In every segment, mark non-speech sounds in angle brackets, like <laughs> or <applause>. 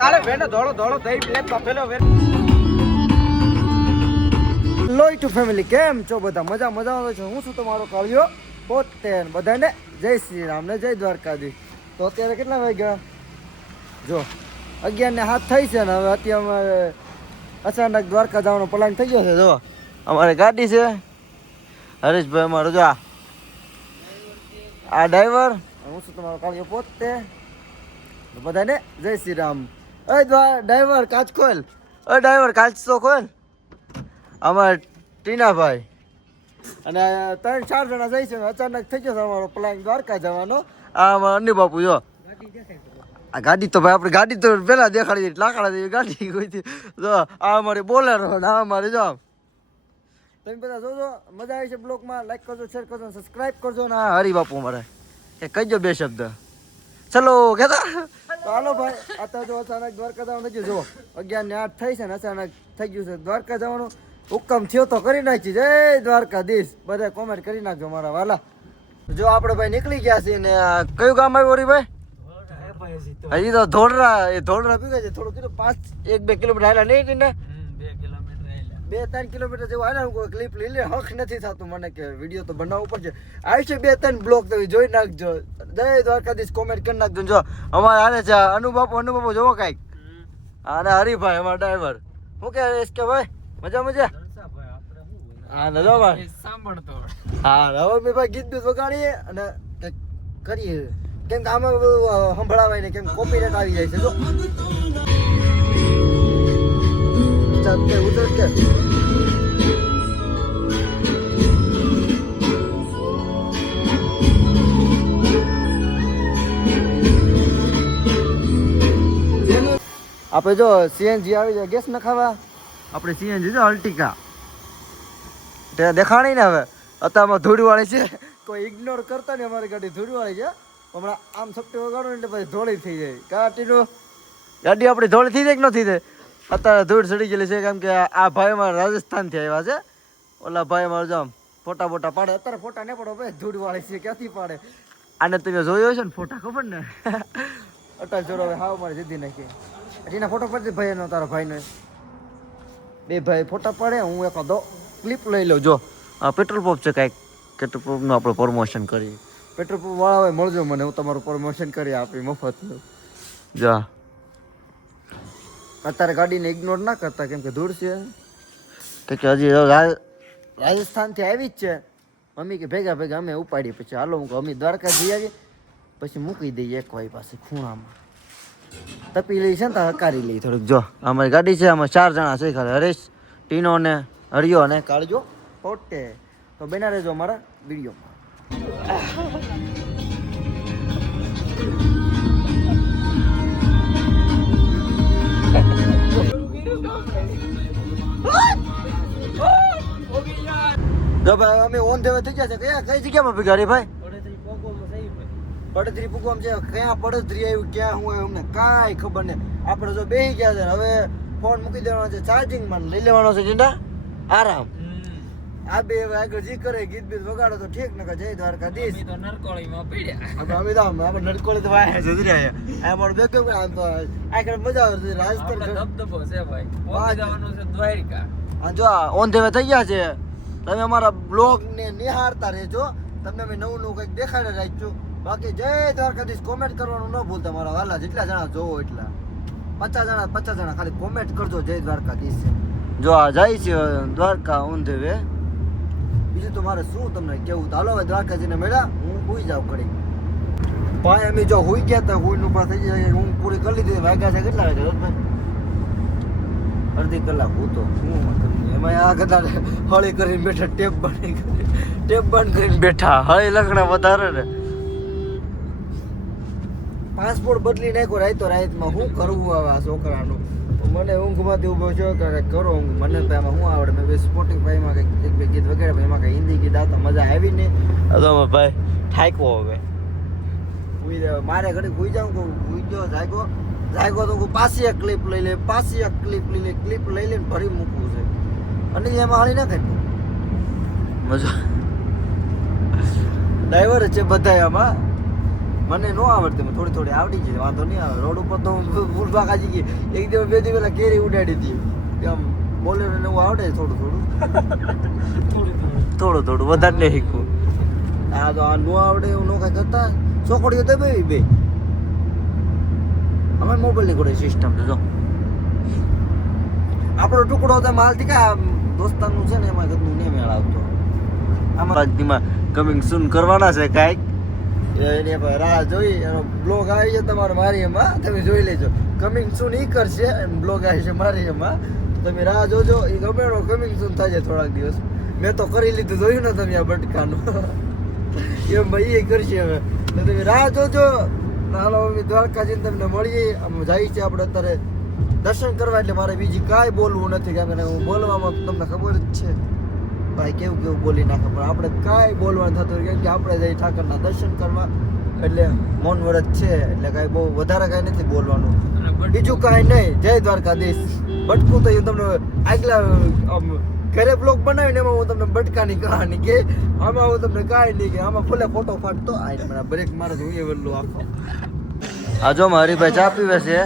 કાલે વેને ધોળો ધોળો દહીં પ્લેટ બફેલો વેન. લોય ટુ ફેમિલી, કેમ છો બધા? મજા મજા આવે છે. હું છું તમારો કાળિયો પોતે બધાને જય શ્રી રામ ને જય દ્વારકાધી તો અત્યારે કેટલા વાગ્યા? જો, અગિયાર ને હાથ થઈ છે ને હવે અત્યારે અમારે અચાનક દ્વારકા જવાનો પ્લાન થઈ ગયો છે. જો, અમારે ગાડી છે. હરીશભાઈ અમારો, જો આ. ડ્રાઈવર હું છું તમારો કાળિયો પોતે બધાને જય શ્રી રામ. દ્વા- ડ્રાઈવર કાચ ખોલ. ઓ ડ્રાઈવર કાચ તો ખોલ. અમાર ટીનાભાઈ. અને ત્રણ ચાર જણા જઈ છે. અચાનક થઈ ગયો અમારો પ્લાન દ્વારકા જવાનો. આ અમારા અન્ય બાપુ, જો. આ ગાડી તો ભાઈ આપણે ગાડી તો પેલા દેખાડી દીધી, લાકડા જેવી ગાડી કોઈ. જો, આ અમારી બોલેરો આ અમારી, જો. તમે બધા જોજો, મજા આવી છે બ્લોગમાં. લાઈક કરજો શેર કરજો સબસ્ક્રાઇબ કરજો ને આ હરી બાપુ અમારે. એ કહીજો બે શબ્દ. ચલો, કેતા? તો હાલો ભાઈ અત્યારે જો અચાનક દ્વારકા જવાનું થઈ ગયું. જો અગિયાર ને આઠ થઈ છે ને અચાનક થઈ ગયું છે. દ્વારકા જવાનું હુકમ થયો તો કરી નાખી. જય દ્વારકાધીશ. બધા કોમેન્ટ કરી નાખજો મારા વાલા. જો આપણે ભાઈ નીકળી ગયા છીએ ને કયું ગામ આવ્યું હરી ભાઈ? હજી તો. ધોળરા એ ધોળરા પી ગયા છે. થોડું કીધું પાંચ એક બે કિલોમીટર હાલ્યા નહીં ને બે ત્રણ કિલોમીટર જેવું હાલ્યા કોઈ ક્લિપ લઈ લે હક નથી થતું મને કે વીડિયો તો બનાવવું પડશે. આવી છે બે ત્રણ બ્લોક તમે જોઈ નાખજો. જય દ્વારકાધીશ કોમેન્ટ કરી નાખજો. જો અમારે આને છે અનુબાપુ અનુબાપુ જોવો કાંઈક. અને હરિભાઈ અમારા ડ્રાઈવર શું કે એસ કે ભાઈ મજા મજા? હા નજો ભાઈ. ભાઈ હા હવે ભાઈ ગીત બીત વગાડીએ અને કરીએ. કેમ કે આમાં સંભળાવાય ને કેમ કોપીરાઇટ આવી જાય છે. જો. આપણે જો સીએનજી આવી જાય ગેસ નખાવા આપણે સીએનજી જો અલ્ટિકા. તે દેખાણી ને હવે. અત્યારમાં ધૂળવાળી છે. કોઈ ઇગ્નોર કરતા ને અમારી ગાડી ધૂળવાળી છે. હમણાં આમ સપટી વગાડો એટલે પછી ધોળી થઈ જાય. ગાડીનું ગાડી આપણી ધોળી થઈ જાય કે ન થઈ જાય? અત્યારે ધૂળ ચડી ગયેલી છે કેમ કે આ ભાઈ અમારા રાજસ્થાનથી આવ્યા છે. ઓલા ભાઈ અમારે જો ફોટા બોટા પાડે. અત્યારે ફોટા નહીં પડો ભાઈ, ધૂળવાળી છે, ક્યાંથી પાડે? આને તમે જોયો છે ને ફોટા, ખબર ને? <laughs> અટલ જોરો હવે હાવ મારે જીધી નાખી. એના ફોટો પડતી ભાઈ એનો, તારા ભાઈનો. બે ભાઈ ફોટા પાડે, હું એક દો ક્લિપ લઈ લઉં. જો, આ પેટ્રોલ પંપ છે કાંઈક. પેટ્રોલ પંપનું આપણે પ્રમોશન કરીએ. પેટ્રોલ પંપ વાળા મળજો મને, હું તમારું પ્રમોશન કરી આપી, મફતનું. જા. અત્યારે ગાડીને ઇગ્નોર ના કરતા કેમ કે દૂર છે. કે કે હજી રાજસ્થાનથી આવી જ છે. મમ્મી કે ભેગા ભેગા અમે ઉપાડીએ પછી હાલો હું અમે દ્વારકા જઈ આવી પછી મૂકી દઈએ એક વાઈ પાસે ખૂણામાં. તપી લઈ છે ને તો હકારી લઈ થોડુંક. જો અમારી ગાડી છે અમારે ચાર જણા છે ખાલી હરેશ ટીનો ને હરિયો ને કાળજો પોટે તો બેના રહેજો અમારા વિડીયોમાં. જો ભાઈ અમે ઓન દેવા થઈ ગયા છે. કયા કઈ જગ્યામાં ભેગા રે ભાઈ? પડદરી પૂગવામાં છે. ક્યાં પડદરી આવ્યું ક્યાં હું અમને કાંઈ ખબર નહીં. આપણે જો બેસી ગયા છે. હવે ફોન મૂકી દેવાનો છે. ચાર્જિંગમાં લઈ લેવાનો છે જીંડા. આરામ. આ બે હવે આગળ જી કરે ગીત બીત વગાડો તો ઠીક ને જય દ્વારકાધીશ. પીડ્યા. અમે તો આપણે નરકોળી તો વાયા છે જરી આયા આ પણ બેક આમ તો આગળ મજા આવે છે. રાજસ્થાન આ જો આ ઓન ધેવે થઈ ગયા છે. તમે અમારા બ્લોગ ને નિહાળતા રહેજો. તમને અમે નવું નવું કંઈક દેખાડે રાખજો બાકી જય દ્વારકાધીશ. કોમેન્ટ કરવાનું ન ભૂલતા. મારા વાલા જેટલા જણા જોવો એટલા. પચાસ જણા પચાસ જણા ખાલી કોમેન્ટ કરજો જય દ્વારકાધીશ. જો આ જાય છે દ્વારકા ધેવે બીજું તો મારે શું તમને કેવું હાલો હવે દ્વારકાજીને મળ્યા. હું હોઈ જાઉં કરી ભાઈ, અમે જો હોઈ ગયા તા હોઈ નું થઈ જાય હું પૂરી કરી લીધી. વાગ્યા છે કેટલા વાગ્યા? ભાઈ અડધી કલાક હું તો હું એમાં આ કદાચ હળી કરીને બેઠા ટેપ બંધ ટેપ બંધ કરીને બેઠા. હળી લખણા વધારે ને. પાસપોર્ટ બદલી નાખ્યો રાઈતો તો રાતમાં શું કરવું આવે આ છોકરાનું મને ઊંઘમાંથી ઊભો છો કે કરો ઊંઘ? મને તો એમાં શું આવડે? મેં સ્પોટીફાઈમાં કંઈક એક બે ગીત વગેરે એમાં કંઈ હિન્દી ગીત આવતા મજા આવી નહીં. તો ભાઈ ઠાકવો હવે. મારે ઘડી ભૂઈ જાઉં કહું ભૂઈ ગયો જાગો જાગો તો હું પાછી એક ક્લિપ લઈ લે પાછી એક ક્લિપ લઈ લે ક્લિપ લઈ લઈને ભરી મૂકવું છે. અને એમાં હાલી ના મજા. ડ્રાઈવર છે બધા આમાં. મને નો આવડતી મને થોડી થોડી આવડી ગઈ. વાંધો નહીં આવે. રોડ ઉપર તો ફૂલ ભાગ આજી ગઈ એક દિવસ બે દિવસ પહેલાં કેરી ઉડાડી હતી. આમ બોલે ને એવું આવડે થોડું થોડું. થોડું થોડું વધારે નહીં શીખવું. આ તો આ નો આવડે એવું નો કાંઈ કરતા. ચોકડીઓ તો બે. બે અમે મોબાઈલની કોઈ સિસ્ટમ છે જો આપણો ટુકડો તો માલથી કા દોસ્તારનું છે ને એમાં કદનું નહીં મેળ આવતો આમાં કમિંગ સૂન કરવાના છે કાંઈક એની રાહ જોઈ એનો બ્લોગ આવી છે તમારે મારી એમાં તમે જોઈ લેજો કમિંગ સૂન ઈ કરશે બ્લોગ આવી છે મારી એમાં તમે રાહ જોજો એ ગમે એનો કમિંગ સૂન થાય થોડાક દિવસ મેં તો કરી લીધું જોયું ને તમે આ બટકાનું એમ ભાઈ એ કરશે હવે તમે રાહ જોજો હાલો અમે દ્વારકા જઈને તમને મળીએ. આમ જાય છે આપણે અત્યારે દર્શન કરવા એટલે મારે બીજી કાંઈ બોલવું નથી કારણ કે હું બોલવામાં તમને ખબર જ છે. ભાઈ કેવું કેવું બોલી નાખે? પણ આપણે કાંઈ બોલવાનું થતું કેમ કે આપણે જઈ ઠાકરના દર્શન કરવા એટલે મૌન વ્રત છે એટલે કાંઈ બહુ વધારે કાંઈ નથી બોલવાનું. બીજું કાંઈ નહીં. જય દ્વારકાધીશ. ભટકું તો એ તમને આગલા ઘરે બ્લોગ બનાવીને એમાં હું તમને બટકાની કહાની કે આમાં હું તમને કાંઈ નહીં કે આમાં ફૂલે ફોટો ફાટતો આ મને બ્રેક મારે હું એ વેલું આખો. આ જો હરીભાઈ ચા પીવે છે.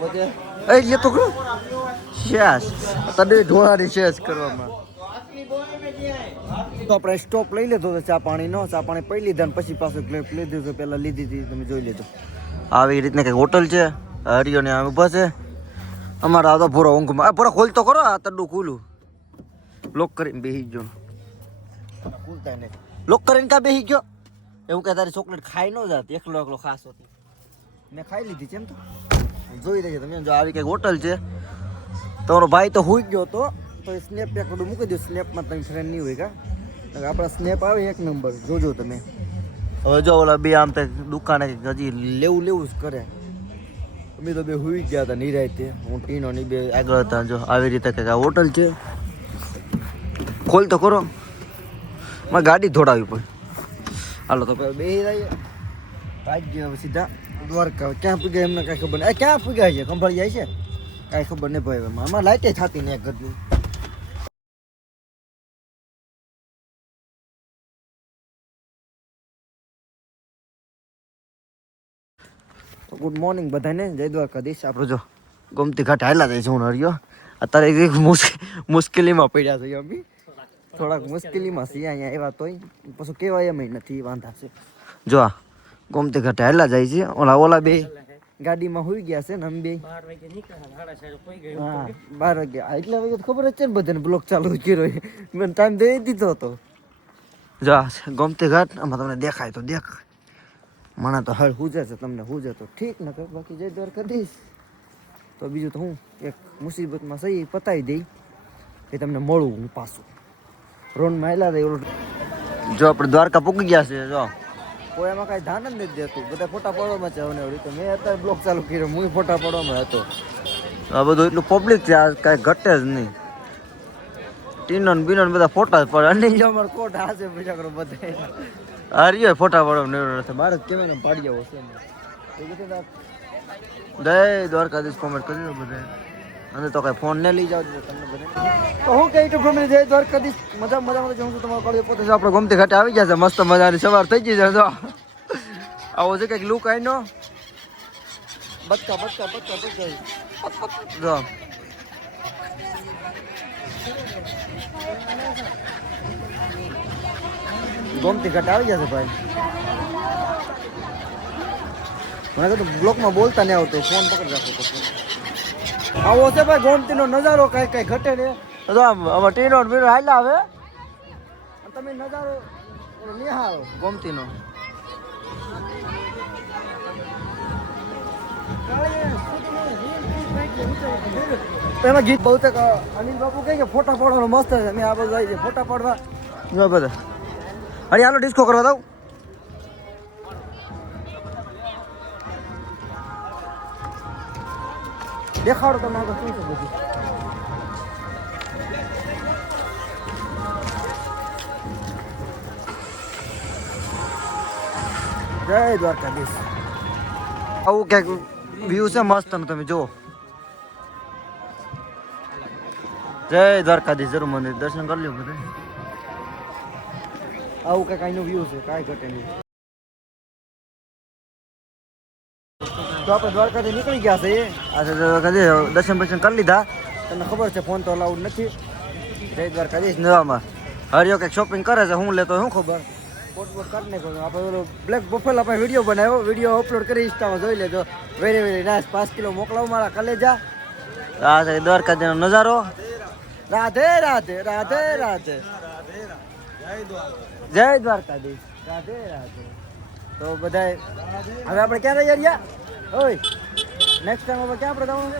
પોતે એ તો કરો શેષ. તને ઢોળાની શેષ કરવામાં. તો આપણે સ્ટોપ લઈ લીધો તો ચા પાણીનો. ચા પાણી પી લીધા ને પછી પાછું ક્લિપ લીધું તો પહેલાં લીધી હતી, તમે જોઈ લેજો. આવી રીતના કંઈક હોટલ છે. હરિયો ને ઊભા છે. અમારે આવતો પૂરો ઊંઘમાં. આ પૂરો ખોલતો કરો આ તડું ખુલ્લું. લોક કરીને બેસી ગયો. લોક કરીને ક્યાં બેસી ગયો? એવું કે તારી ચોકલેટ ખાઈ ન જાત, એકલો એકલો ખાસ હતી મેં ખાઈ લીધી છે એમ તો. જોઈ રહી તમે, જો આવી કંઈક હોટલ છે. તમારો ભાઈ તો હુઈ ગયો તો તો એ સ્નેપ પેક બધું મૂકી દો. સ્નેપમાં તમે ફ્રેન્ડ નહીં હોય કા. આપણા સ્નેપ આવે એક નંબર જોજો તમે. હવે જો ઓલા બે આમ તે દુકાને હજી લેવું લેવું જ કરે. અમે તો બે હુઈ ગયા હતા નિરાયતે. હું, ટીનો ની બે આગળ હતા જો આવી રીતે કંઈક આ હોટલ છે. ખોલ તો કરો મારે ગાડી ધોડાવી પડે. હાલો તો બે રહીએ. સીધા દ્વારકા. ક્યાં પૂગ્યા એમને કાંઈ ખબર નહીં. ક્યાં પૂગ્યા છે? કંભળી જાય છે? કાંઈ ખબર નહીં ભાઈ આમાં લાઈટે થતી નહીં ઘરની. તો ગુડ મોર્નિંગ બધાને. જય દ્વારકાધીશ. આપણો જો ગમતી ઘાટ હાલા જાય છે હું હરિયો અત્યારે એક મુશ્કેલ મુશ્કેલીમાં પડ્યા છે અમે. થોડાક મુશ્કેલીમાં છીએ અહીંયા એવા તોય. પછી કહેવાય એમ નથી વાંધા છે. જો આ ગોમતી ઘાટે હાલા જાય છે. ઓલા ઓલા બે ગાડીમાં હોઈ ગયા છે ને અમે બે. હા બાર વાગે. આ એટલા વાગે ખબર જ છે ને બધાને બ્લોક ચાલુ કર્યો. મને ટાઈમ દઈ દીધો હતો. જો ગોમતી ઘાટ આમાં તમને દેખાય તો દેખાય. મને તો હળ હુજે છે, તમને હુજે તો ઠીક ન કર બાકી જય દ્વારકાધીશ. તો બીજું તો હું, એક મુસીબતમાં સહી પતાવી દઈ કે તમને મળું હું પાછું. રોનમાં હેલા દે ઓલું જો આપણે દ્વારકા પૂકી ગયા છે જો. એમાં કાંઈ ધ્યાન જ નથી દેતું. બધા ફોટા પાડવામાં છે અને તો મેં અત્યારે બ્લોક ચાલુ કર્યો હું ફોટા પાડવામાં હતો. આ બધું એટલું પબ્લિક છે, આ કાંઈ ઘટે જ નહીં. ટીનો ને બીનો બધા ફોટા જ પડે અને જો અમારે કોટ હાસે બીજા કરો બધે. હારીએ ફોટા પડો નેવડો નથી મારે કેમેરા પાડી આવો છે તો જય દ્વારકાધીશ કોમેન્ટ કરી દો બધે. અને તો કઈ ફોન ને લઈ જાવ તમને બધે. તો હું કઈ યુટ્યુબ ફેમિલી જય દ્વારકાધીશ. મજા મજા મજા હું છું તમારો કોલ પોતે આપણે ગમતી ઘાટે આવી ગયા છે મસ્ત મજાની સવાર થઈ ગઈ છે જો. આવો છે કંઈક લુક આઈનો બચકા બચકા બચકા બચકા. જો. ગોમતી ઘાટ આવી જશે ભાઈ. મને કીધું બ્લોકમાં બોલતા નહીં આવતો ફોન પકડી રાખો પછી. આવો છે ભાઈ ગોમતીનો નજારો કઈ કઈ ઘટે ને તો આમ હવે ટીનો બીનો હાલ્યા આવે તમે નજારો નિહાળો. ગોમતીનો. એમાં ગીત બહુ તક અનિલ બાપુ કહે કે ફોટા પાડવાનો મસ્ત છે. મેં આ બધું ફોટા પાડવા. બધા. અરે હાલો ડિસ્કો કરવા દઉં. દેખાડો તમે આગળ શું છે બધું. જય દ્વારકાધીશ. આવું ક્યાંક વ્યૂ છે મસ્ત તમે જુઓ. જય દ્વારકાધીશ, જરૂર મંદિર. દર્શન કરી લ્યો બધા. આવું કંઈક અહીંનો વ્યૂ છે કાંઈ ઘટે નહીં. તો આપણે દ્વારકાથી નીકળી ગયા છે કદી દર્શન બર્શન કરી લીધા. તમને ખબર છે ફોન તો અલાઉડ નથી. જય દ્વારકાધીશ નવામાં. હરિયો કંઈક શોપિંગ કરે છે હું લેતો શું ખબર? પોટ પોટ કરી આપણે ઓલો બ્લેક બફેલ આપણે વીડિયો બનાવ્યો. વીડિયો અપલોડ કરી ઇન્સ્ટામાં જોઈ લેજો. વેરી વેરી નાઇસ પાંચ કિલો મોકલાવો મારા કલેજા. આ છે દ્વારકાધીનો નજારો. રાધે રાધે રાધે રાધે. જય દ્વારકાધીશ. રાધે રાધે. તો બધાય, હવે આપણે ક્યાં રહ્યા? ઓય નેક્સ્ટ ટાઈમ હવે ક્યાં આપણે જવાનું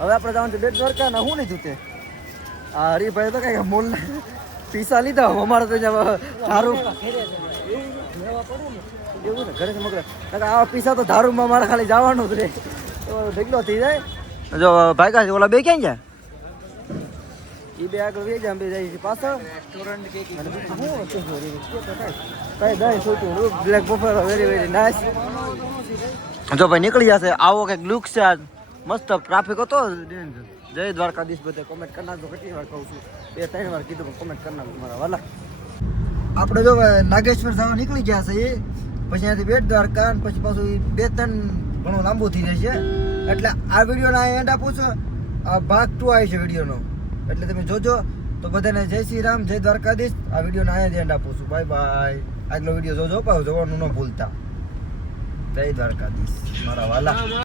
હવે આપણે જવાનું છે બેટ દ્વારકા ને હું નહીં જૂતે. આ હરિભાઈ તો કઈ મોલ પીસા લીધા અમારે તો સારું મોકલે. આ પીસા તો ધારુમાં મારે ખાલી જવાનું જ રે તો ઢગલો થઈ જાય. જો, ભાઈ કાશ ઓલા બે ક્યાં ગયા? એ બે આગળ વેજ આંબે જાય છે પાછળ. રેસ્ટોરન્ટ કે શું કે તો કઈ દહીં છૂટું black buffer very very nice જો ભાઈ નીકળી જશે, આવો કંઈક લુક છે આજ. મસ્ત ટ્રાફિક હતો. જય દ્વારકાધીશ બધે કોમેન્ટ કરી નાખજો. કેટલી વાર કહું છું. બે, ત્રણ વાર કીધું કોમેન્ટ કરી નાખજો મારા વાલા. આપણે જો નાગેશ્વર જવા નીકળી ગયા છે એ પછી અહીંયાથી બેટ દ્વારકા પછી પાછું બે, ત્રણ ઘણું લાંબુ થઈ જાય છે. એટલે આ વિડીયોના એન્ડ આપું છું. ભાગ ટુ આવી છે વિડીયોનો. એટલે તમે જોજો. તો બધાને જય શ્રી રામ, જય દ્વારકાધીશ. આ વિડીયોના અહીંયા એન્ડ આપું છું. બાય બાય આજનો વીડિયો જોજો પાછો જોવાનું ન ભૂલતા. જય દ્વારકાધીશ. મારા વાલા.